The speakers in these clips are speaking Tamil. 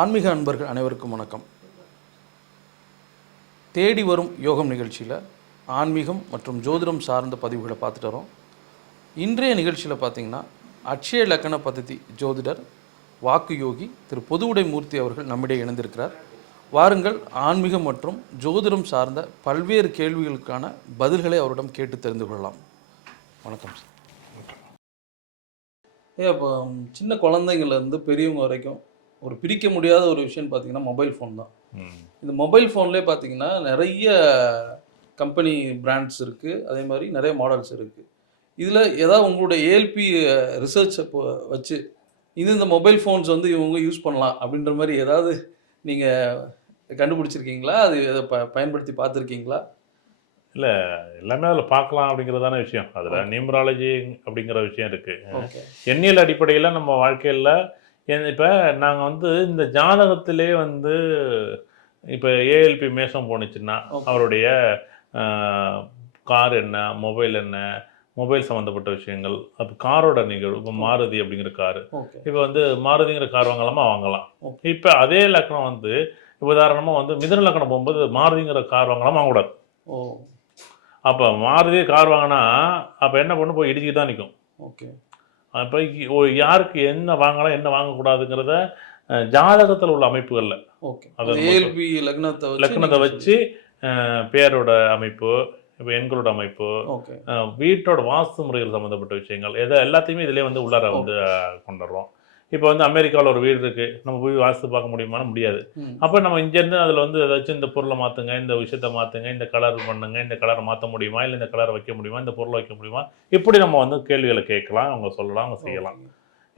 ஆன்மீக அன்பர்கள் அனைவருக்கும் வணக்கம். தேடி வரும் யோகம் நிகழ்ச்சியில் ஆன்மீகம் மற்றும் ஜோதிடம் சார்ந்த பதிவுகளை பார்த்துட்டு வரோம். இன்றைய நிகழ்ச்சியில் பார்த்திங்கன்னா அட்சய லக்கண பദ്ധதி ஜோதிடர் வாக்கு யோகி திரு பொதுவுடை மூர்த்தி அவர்கள் நம்மிடையே இணைந்திருக்கிறார். வாருங்கள், ஆன்மீகம் மற்றும் ஜோதிடம் சார்ந்த பல்வேறு கேள்விகளுக்கான பதில்களை அவரிடம் கேட்டு தெரிந்து கொள்ளலாம். வணக்கம் சார். இப்போ சின்ன குழந்தைங்கள்லேருந்து பெரியவங்க வரைக்கும் ஒரு பிரிக்க முடியாத ஒரு விஷயம் பார்த்தீங்கன்னா மொபைல் ஃபோன் தான். இந்த மொபைல் ஃபோன்லேயே பார்த்தீங்கன்னா நிறைய கம்பெனி பிராண்ட்ஸ் இருக்குது, அதே மாதிரி நிறைய மாடல்ஸ் இருக்குது. இதில் ஏதாவது உங்களுடைய ஏஎல்பி ரிசர்ச்சை வச்சு இந்த மொபைல் ஃபோன்ஸ் வந்து இவங்க யூஸ் பண்ணலாம் அப்படின்ற மாதிரி ஏதாவது நீங்கள் கண்டுபிடிச்சிருக்கீங்களா? அது எதை பயன்படுத்தி பார்த்துருக்கீங்களா? இல்லை, எல்லாமே அதில் பார்க்கலாம் அப்படிங்கிறதான விஷயம். அதில் நியூமராலஜி அப்படிங்கிற விஷயம் இருக்குது. எண்ணியல் அடிப்படையில் நம்ம வாழ்க்கையில் இப்போ நாங்கள் வந்து இந்த ஜாதகத்திலே வந்து இப்போ ஏஎல்பி மேஷம் போணுச்சுன்னா அவருடைய கார் என்ன, மொபைல் என்ன, மொபைல் சம்மந்தப்பட்ட விஷயங்கள், அப்போ காரோட நிகழ்வு. இப்போ மாருதி அப்படிங்கிற காரு, இப்போ வந்து மாருதிங்கிற கார் வாங்கலாம். இப்போ அதே லக்கணம் வந்து உதாரணமாக வந்து மிதுன லக்கணம் போகும்போது மாருதிங்கிற கார் வாங்கக்கூடாது. அப்போ மாருதியே கார் வாங்கினா அப்போ என்ன பண்ணு, போய் இடிச்சுட்டு தான் நிற்கும். ஓகே. அப்போ யாருக்கு என்ன வாங்கலாம் என்ன வாங்கக்கூடாதுங்கிறத ஜாதகத்தில் உள்ள அமைப்புகளில் லக்னத்தை வச்சு பேரோட அமைப்பு, இப்போ எண்களோட அமைப்பு, வீட்டோட வாஸ்து முறைகள் சம்மந்தப்பட்ட விஷயங்கள் எல்லாத்தையுமே இதிலே வந்து உள்ளார வந்து கொண்டுடுறோம். இப்போ வந்து அமெரிக்காவில் ஒரு வீடு இருக்குது, நம்ம போய் வாஸ்து பார்க்க முடியுமானா முடியாது. அப்போ நம்ம இங்கேருந்து அதில் வந்து ஏதாச்சும் இந்த பொருளை மாற்றுங்க, இந்த விஷயத்தை மாற்றுங்க, இந்த கலர் பண்ணுங்க, இந்த கலரை மாற்ற முடியுமா, இல்லை இந்த கலரை வைக்க முடியுமா, இந்த பொருளை வைக்க முடியுமா, இப்படி நம்ம வந்து கேள்விகளை கேட்கலாம், அவங்க சொல்லலாம், அவங்க செய்யலாம்.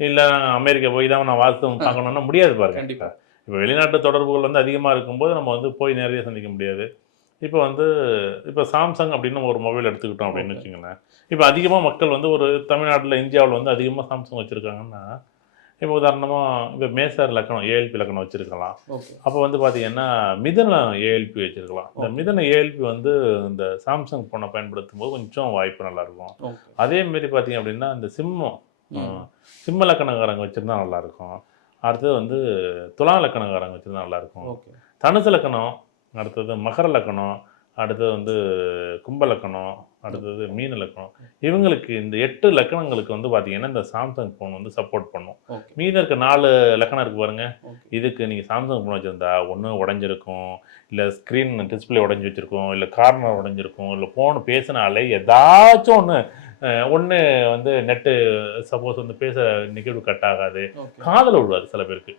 இல்லை அமெரிக்கா போய் தான் நான் வாஸ்து பார்க்கணுன்னா முடியாது பாருங்க. கண்டிப்பாக இப்போ வெளிநாட்டு தொடர்புகள் வந்து அதிகமாக இருக்கும்போது நம்ம வந்து போய் நிறைய சந்திக்க முடியாது. இப்போ சாம்சங் அப்படின்னு ஒரு மொபைல் எடுத்துக்கிட்டோம் அப்படின்னு வச்சுங்களேன். இப்போ அதிகமாக மக்கள் வந்து ஒரு தமிழ்நாட்டில் இந்தியாவில் வந்து அதிகமாக சாம்சங் வச்சுருக்காங்கன்னா, இப்போ உதாரணமாக இப்போ மேசர் லக்கணம் ஏஎல்பி லக்கணம் வச்சுருக்கலாம். அப்போ வந்து பார்த்தீங்கன்னா மிதன ஏஎல்பி வச்சுருக்கலாம். இந்த மிதன ஏஎல்பி வந்து இந்த சாம்சங் ஃபோனை பயன்படுத்தும் போது கொஞ்சம் வாய்ப்பு நல்லாயிருக்கும். அதேமாரி பார்த்தீங்க அப்படின்னா இந்த சிம்ம லக்கணக்காரங்க வச்சுருந்தா நல்லாயிருக்கும். அடுத்தது வந்து துலா லக்கணக்காரங்க வச்சுருந்தா நல்லாயிருக்கும். தனுசு லக்கணம், அடுத்தது மகர லக்கணம், அடுத்தது வந்து கும்ப லக்கணம், அடுத்தது மீன லக்கணம். இவங்களுக்கு இந்த 8 லக்கணங்களுக்கு வந்து பார்த்தீங்கன்னா இந்த சாம்சங் ஃபோன் வந்து சப்போர்ட் பண்ணும். மீத இருக்க 4 லக்கணம் இருக்குது பாருங்கள். இதுக்கு நீங்கள் சாம்சங் ஃபோன் வச்சுருந்தா ஒன்று உடஞ்சிருக்கும், இல்லை ஸ்க்ரீன் டிஸ்பிளே உடஞ்சி வச்சுருக்கும், இல்லை கார்னர் உடஞ்சிருக்கும், இல்லை ஃபோன் பேசினாலே ஏதாச்சும் ஒன்று வந்து நெட்டு சப்போஸ் வந்து பேச நிகழ்வு கட் ஆகாது, காதில் விழுவாது சில பேருக்கு.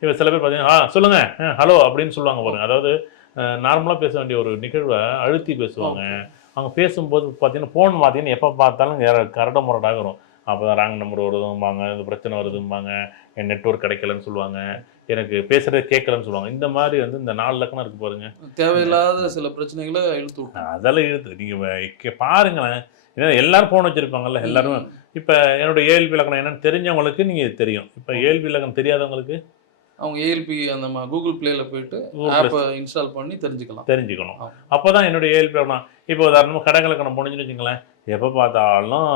இப்போ சில பேர் பார்த்தீங்கன்னா சொல்லுங்கள் ஹலோ அப்படின்னு சொல்லுவாங்க பாருங்க. அதாவது நார்மலாக பேச வேண்டிய ஒரு நிகழ்வை அழுத்தி பேசுவாங்க. அவங்க பேசும்போது பார்த்தீங்கன்னா ஃபோன் பார்த்தீங்கன்னா எப்போ பார்த்தாலும் கரட முரடாக வரும். அப்போ தான் ராங் நம்பர் வருதும்பாங்க, இந்த பிரச்சனை வருதும்பாங்க, என் நெட்ஒர்க் கிடைக்கலன்னு சொல்லுவாங்க, எனக்கு பேசுகிறதே கேட்கலன்னு சொல்லுவாங்க. இந்த மாதிரி வந்து இந்த 4 லக்கணம் இருக்குது பாருங்கள், தேவையில்லாத சில பிரச்சனைகளை இழுத்து விட்டு அதெல்லாம் இழுத்து நீங்கள் பாருங்களேன். ஏன்னா எல்லோரும் ஃபோன் வச்சுருப்பாங்கல்ல எல்லாரும். இப்போ என்னோட ஏஎல்பி லக்கணம் என்னென்னு தெரிஞ்சவங்களுக்கு நீங்கள் தெரியும். இப்போ ஏஎல்பி லக்கணம் தெரியாதவங்களுக்கு அவங்க ஏஎல்பி அந்த கூகுள் பிளேயில் போயிட்டு ஆப்பை இன்ஸ்டால் பண்ணி தெரிஞ்சுக்கணும். அப்போ தான் என்னுடைய ஏஎல்பி லக்கணம். இப்போ உதாரணமாக கடகலக்கணம் போனீங்கன்னு வச்சுங்களேன், எப்போ பார்த்தாலும்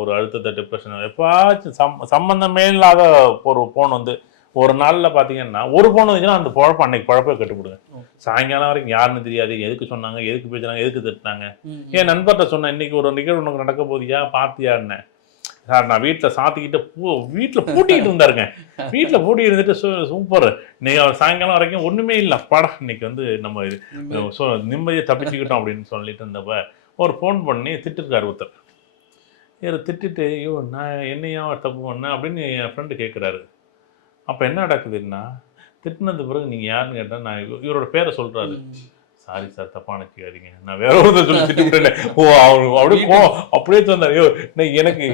ஒரு அழுத்தத்தை டிப்ரெஷன் எப்போச்சும் சம்மந்தமே இல்லாத ஒரு ஃபோன் வந்து ஒரு நாளில் பார்த்தீங்கன்னா ஒரு ஃபோன் வந்துச்சுன்னா அந்த குழப்பம் அன்னைக்கு குழப்பம் கட்டுப்படுங்க. சாயங்காலம் வரைக்கும் யாருன்னு தெரியாது, எதுக்கு சொன்னாங்க, எதுக்கு பேசுனாங்க, எதுக்கு திட்டினாங்க. என் நண்பர்கிட்ட சொன்னேன், இன்னைக்கு ஒரு நிகழ்வு உனக்கு நடக்க போதியா பார்த்தியான்னு. சார் நான் வீட்டில் சாத்திக்கிட்டு வீட்டில் பூட்டிக்கிட்டு இருந்தாருங்க. வீட்டில் பூட்டி இருந்துட்டு சூப்பர், இன்னைக்கு அவர் சாயங்காலம் வரைக்கும் ஒன்றுமே இல்லை, படம் இன்னைக்கு வந்து நம்ம நிம்மதியை தப்பிச்சுக்கிட்டோம் அப்படின்னு சொல்லிட்டு இருந்தப்ப ஒரு ஃபோன் பண்ணி திட்டிருக்காரு ஒருத்தர். இவர் திட்டிட்டு ஐயோ நான் என்னையா தப்பு பண்ணேன் அப்படின்னு என் ஃப்ரெண்டு கேட்குறாரு. அப்போ என்ன நடக்குதுன்னா, திட்டினது பிறகு நீங்கள் யாருன்னு கேட்டால் நான் இவரோட பேரை சொல்கிறாரு. சாரி சார் தப்பாக நினச்சிக்காதீங்க, நான் வேற ஒருத்தர் சொல்லி திட்டிவிட்டேன். அப்படியே சொன்னார். ஐயோ எனக்கு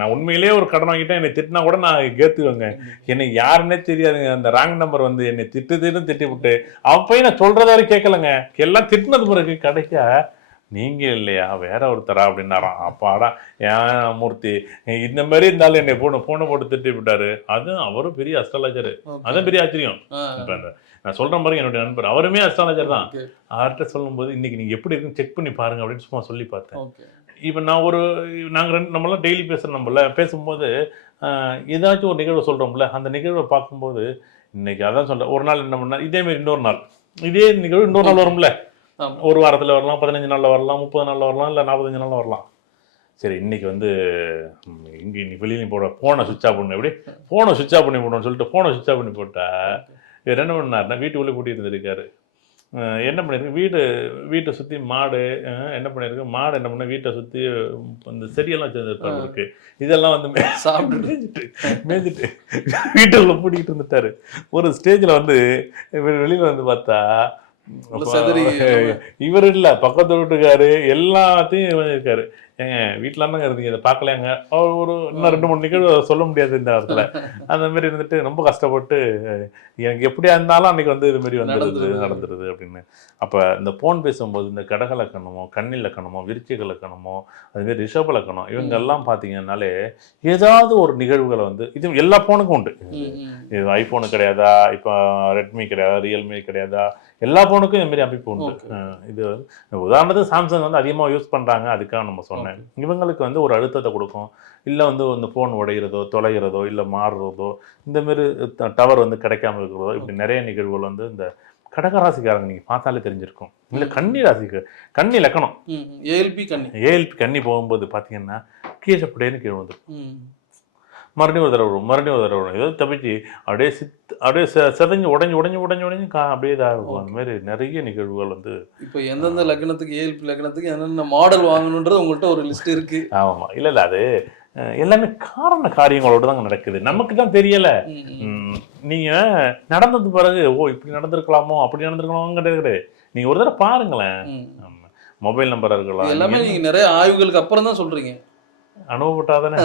நான் உண்மையிலேயே ஒரு கடன் வாங்கிட்டேன், என்னை திட்டினா கூட நான் கேத்துவேங்க. என்னை யாருன்னே தெரியாதுங்க, அந்த ராங் நம்பர் வந்து என்னை திட்டி விட்டு அப்பயும் நான் சொல்கிறத வரை கேட்கலங்க. எல்லாம் திட்டினது பிறகு கடைசியா நீங்கள் இல்லையா வேற ஒருத்தரா அப்படின்னாராம். அப்பாடா ஏன் மூர்த்தி இந்த மாதிரி இருந்தாலும் என்னை ஃபோனை போட்டு திட்டி விட்டாரு. அதுவும் அவரும் பெரிய அஸ்ட்ராலஜரு, அதுவும் பெரிய ஆச்சரியம். இப்போ நான் சொல்கிற மாதிரி என்னுடைய நண்பர் அவருமே அஸ்ட்ராலஜர் தான். அவர்கிட்ட சொல்லும்போது இன்னைக்கு நீங்கள் எப்படி இருக்குன்னு செக் பண்ணி பாருங்க அப்படின்னு சும்மா சொல்லி பார்த்தேன். இப்போ நாங்கள் நம்மளாம் டெய்லி பேசுகிற பேசும்போது ஏதாச்சும் ஒரு நிகழ்வை சொல்கிறோம்ல, அந்த நிகழ்வை பார்க்கும்போது இன்னைக்கு அதான் சொல்கிறேன், ஒரு நாள் என்ன பண்ணால் இதேமாரி இன்னொரு நாள் இதே நிகழ்வு இன்னொரு நாள் வரும்ல, ஒரு வாரத்தில் வரலாம், 15 நாளில் வரலாம், 30 நாளில் வரலாம், இல்லை 45 நாளில் வரலாம். சரி இன்னைக்கு வந்து இங்கே இன்னைக்கு வெளியிலையும் போட ஃபோனை சுவிட்ச் ஆஃப் பண்ணு, எப்படி ஃபோனை சுவிட்ச் ஆஃப் பண்ணி போடணும்னு சொல்லிட்டு ஃபோனை சுவிட்ச் ஆஃப் பண்ணி போட்டால் இவர் என்ன பண்ணாருன்னா வீட்டுக்குள்ளே பூட்டி இருந்திருக்காரு. என்ன பண்ணியிருக்கு, வீட்டை சுற்றி மாடு என்ன பண்ணியிருக்கு, மாடு என்ன பண்ண வீட்டை சுற்றி இந்த செடியெல்லாம் வச்சுருந்துருப்பாரு இருக்கு, இதெல்லாம் வந்து சாப்பிட்டு மேய்ஞ்சிட்டு வீட்டுக்குள்ளே பூட்டிக்கிட்டு இருந்துட்டாரு. ஒரு ஸ்டேஜில் வந்து வெளியில் வந்து பார்த்தா இவர் இல்லை, பக்கத்து வீட்டுக்காரு எல்லாத்தையும் இருக்காரு. ஏங்க வீட்டில் தானங்க இருந்தீங்க, இதை பார்க்கலையாங்க, அவர் ஒரு இன்னும் 2-3 நிகழ்வு சொல்ல முடியாது இந்த இடத்துல. அந்த மாதிரி இருந்துட்டு ரொம்ப கஷ்டப்பட்டு எனக்கு எப்படியா இருந்தாலும் அன்றைக்கி வந்து இது மாதிரி நடந்துருது அப்படின்னு. அப்போ இந்த ஃபோன் பேசும்போது இந்த கடக லக்கணமோ, கன்னி லக்கணமோ, விருச்சிக லக்கணமோ, அதுமாரி ரிஷப லக்கணம் இவங்கெல்லாம் பார்த்தீங்கன்னாலே ஏதாவது ஒரு நிகழ்வுகளை வந்து இது எல்லா ஃபோனுக்கும் உண்டு. இது ஐஃபோனு கிடையாதா, இப்போ ரெட்மி கிடையாதா, ரியல்மி கிடையாதா, எல்லா ஃபோனுக்கும் இதுமாரி அமைப்பு உண்டு. இது உதாரணத்துக்கு சாம்சங் வந்து அதிகமாக யூஸ் பண்ணுறாங்க, அதுக்காக நம்ம சொன்னேன். இவங்களுக்கு வந்து ஒரு அழுத்தத்தை கொடுக்கும், இல்லை வந்து இந்த ஃபோன் உடைகிறதோ, தொலைகிறதோ, இல்லை மாறுறதோ, இந்தமாரி டவர் வந்து கிடைக்காம இருக்கிறதோ, இப்படி நிறைய நிகழ்வுகள் வந்து இந்த கடகராசிக்காரங்க நீங்கள் பார்த்தாலே தெரிஞ்சிருக்கும். இல்லை கன்னி ராசிக்கு கன்னி லக்கணம் ஏஎல்பி கன்னி போகும்போது பார்த்தீங்கன்னா கீழப்படையன்னு கீழே வந்துடும், மறுபடியும் ஒரு தடவை வரும், ஏதோ தப்பிச்சு அப்படியே செதஞ்சு உடஞ்சி அப்படியே இதாக இருக்கும். அந்த மாதிரி நிறைய நிகழ்வுகள் வந்து இப்போ எந்தெந்த லக்னத்துக்கு ஏஎல்பி லக்னத்துக்கு என்னென்ன மாடல் வாங்கணுன்றது உங்கள்கிட்ட ஒரு லிஸ்ட் இருக்கு. ஆமாம், இல்லை அது எல்லாமே காரியங்களோட தாங்க நடக்குது, நமக்கு தான் தெரியலை. நீங்கள் நடந்தது பிறகு இப்படி நடந்திருக்கலாமோ அப்படி நடந்திருக்கலாமோங்கிறது நீங்கள் ஒரு தடவை பாருங்களேன். மொபைல் நம்பராக இருக்கலாம், எல்லாமே நீங்கள் நிறைய ஆய்வுகளுக்கு அப்புறம் தான் சொல்கிறீங்க. அனுபவப்பட்டாதானே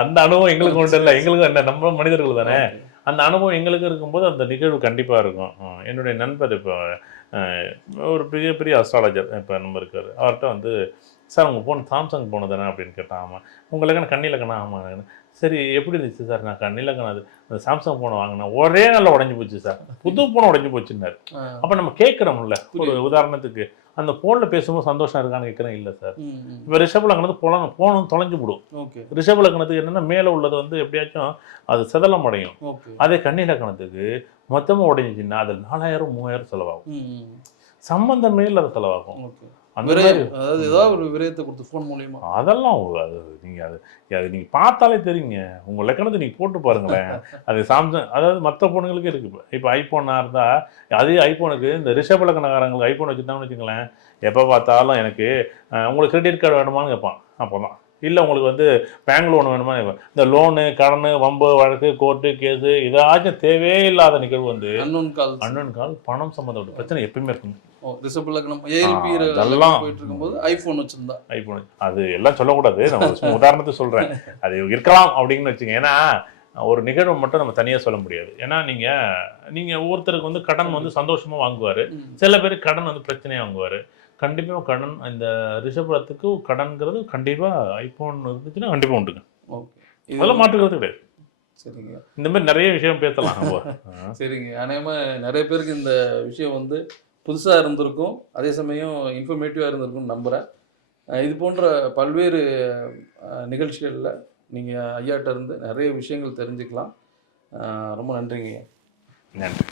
அந்த அனுபவம் எங்களுக்கு ஒன்றும் இல்லை, எங்களுக்கு என்ன நம்ம மனிதர்கள் தானே, அந்த அனுபவம் எங்களுக்கு இருக்கும்போது அந்த நிகழ்வு கண்டிப்பாக இருக்கும். என்னுடைய நண்பர் இப்போ ஒரு பெரிய அஸ்ட்ராலஜர் இப்போ நம்ம இருக்கார், அவர்கிட்ட வந்து சார் உங்கள் ஃபோன் சாம்சங் ஃபோனு தானே அப்படின்னு கேட்டான். ஆமாம். உங்களுக்கு கண்ணி லக்கணம்? ஆமாம். சரி எப்படி இருந்துச்சு சார்? நான் கண்ணி லக்கணம் அது அந்த சாம்சங் ஃபோனை வாங்கினேன், ஒரே நாளில் உடஞ்சி போச்சு சார், புது ஃபோனை உடஞ்சி போச்சுன்னாரு. அப்போ நம்ம கேட்குறோம்ல, ஒரு உதாரணத்துக்கு அந்த ஃபோனில் பேசும்போது சந்தோஷம் இருக்கான்னு கேட்குறேன். இல்லை சார். இப்போ ரிஷப லக்கணத்துக்கு ஃபோனும் தொலைஞ்சு விடும். ரிஷப லக்கணத்துக்கு என்னென்னா மேலே உள்ளது வந்து எப்படியாச்சும் அது செதலம் அடையும். அதே கன்னி லக்கணத்துக்கு மொத்தமாக உடைஞ்சிச்சின்னா அதில் 4000-3000 செலவாகும், சம்பந்தமே இல்லாத செலவாகும். அதாவது ஏதாவது ஒரு விரயத்தை கொடுத்து ஃபோன் மூலியமா அதெல்லாம் அது நீங்கள் அது நீங்கள் பார்த்தாலே தெரியுங்க. உங்கள் லக்கணத்தை நீங்கள் போட்டு பாருங்களேன். அது சாம்சங் அதாவது மற்ற ஃபோனுங்களுக்கு இருக்குது. இப்போ ஐஃபோனாக இருந்தால் அதே ஐஃபோனுக்கு இந்த ரிஷப லக்கணக்காரங்களுக்கு ஐஃபோன் வச்சுட்டாங்கன்னு வச்சுங்களேன், எப்போ பார்த்தாலும் எனக்கு உங்களுக்கு கிரெடிட் கார்டு வேணுமான்னு கேட்பான். அப்போ தான் இல்லை உங்களுக்கு வந்து பேங்க் லோன் வேணுமா, இந்த லோனு கடன் வம்பு வழக்கு கோர்ட்டு கேஸு இதாச்சும் தேவையில்லாத நிகழ்வு வந்து அண்ணன் கால் பணம் சம்மந்தப்பட்ட பிரச்சனை எப்பயுமே இருக்குங்க. அதெல்லாம் போயிட்டு இருக்கும்போது ஐஃபோன் அது எல்லாம் சொல்லக்கூடாது, நம்ம உதாரணத்துக்கு சொல்கிறேன், அது இருக்கலாம் அப்படின்னு வச்சுங்க. ஏன்னா ஒரு நிகழ்வு மட்டும் நம்ம தனியாக சொல்ல முடியாது. ஏன்னா நீங்கள் ஒவ்வொருத்தருக்கு வந்து கடன் வந்து சந்தோஷமாக வாங்குவார், சில பேர் கடன் வந்து பிரச்சனையாக வாங்குவார். கண்டிப்பாக கடன் இந்த ரிஷபத்துக்கு கடன்கிறது கண்டிப்பாக ஐஃபோன் இருந்துச்சுன்னா கண்டிப்பாக உண்டுங்க, அதெல்லாம் மாற்றுக்கிறது கிடையாது. சரிங்க, இந்த மாதிரி நிறைய விஷயம் பேசலாம். சரிங்க, அநேகமாக நிறைய பேருக்கு இந்த விஷயம் வந்து புதுசாக இருந்திருக்கும், அதே சமயம் இன்ஃபர்மேட்டிவாக இருந்திருக்கும்னு நம்புகிறேன். இது போன்ற பல்வேறு நிகழ்ச்சிகளில் நீங்கள் ஐயாட்ட இருந்து நிறைய விஷயங்கள் தெரிஞ்சுக்கலாம். ரொம்ப நன்றிங்க. நன்றி.